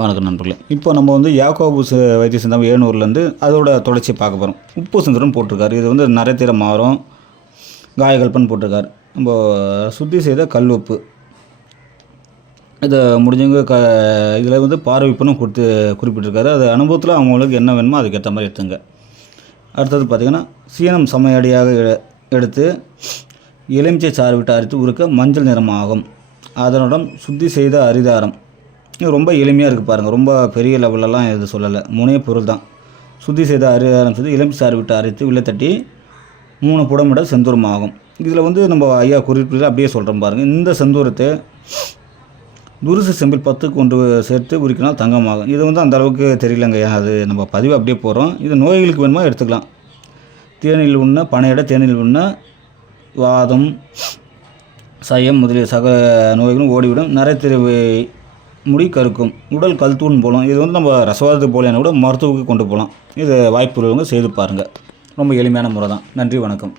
வணக்கம் நண்பர்களே. இப்போ நம்ம வந்து யாக்கோபு வைத்திய சிந்தம் ஏனூர்லேருந்து அதோட தொடர்ச்சி பார்க்க போகிறோம் உப்பு சுந்தரம் போட்டிருக்காரு. இது வந்து நரைத்திர மாறும் காயகல்பன் போட்டிருக்காரு. நம்ம சுத்தி செய்த கல் உப்பு. இதை முடிஞ்சவங்க க இதில் வந்து பார்வைப்புன்னு கொடுத்து குறிப்பிட்டிருக்காரு. அது அனுபவத்தில் அவங்களுக்கு என்ன வேணுமோ அதுக்கேற்ற மாதிரி எடுத்துங்க. அடுத்தது பார்த்திங்கன்னா சீனம் சமையடியாக எடுத்து எலுமிச்சை சாறு விட்டு அரைத்து உருக்க மஞ்சள் நிறமாகும். அதனுடன் சுத்தி செய்த அரிதாரம். ரொம்ப எளிமையாக இருக்குது பாருங்கள் ரொம்ப பெரிய லெவலெல்லாம் இது சொல்லலை. மூணே பொருள் தான். சுத்தி செய்த அரிதாரம் சொல்லி எலுமிச்சை சார் விட்டு அரைத்து உள்ளே தட்டி மூணு புடமிட செந்தூரம் ஆகும். இதில் வந்து நம்ம ஐயா குறிப்பிட்டு அப்படியே சொல்கிறோம் பாருங்கள் இந்த செந்தூரத்தை துருசு செம்பில் பத்து கொண்டு சேர்த்து உரிக்கினால் தங்கமாகும். இது வந்து அந்த அளவுக்கு தெரியலங்க அது நம்ம பதிவு அப்படியே போகிறோம் இது நோய்களுக்கு வேணுமா எடுத்துக்கலாம். தேனில் உண்ண பனையிட தேனில் உண்ண வாதம் சயம் முதலிய சக நோய்களும் ஓடிவிடும். நரைத்திருவை முடி கருக்கும் உடல் கல்தூண் போலும் இது வந்து நம்ம ரசவாதத்துக்கு போலையான கூட மருத்துவத்துக்கு கொண்டு போகலாம். இது வாய்ப்பு உள்ளவங்க செய்து பாருங்கள் ரொம்ப எளிமையான முறை தான் நன்றி வணக்கம்.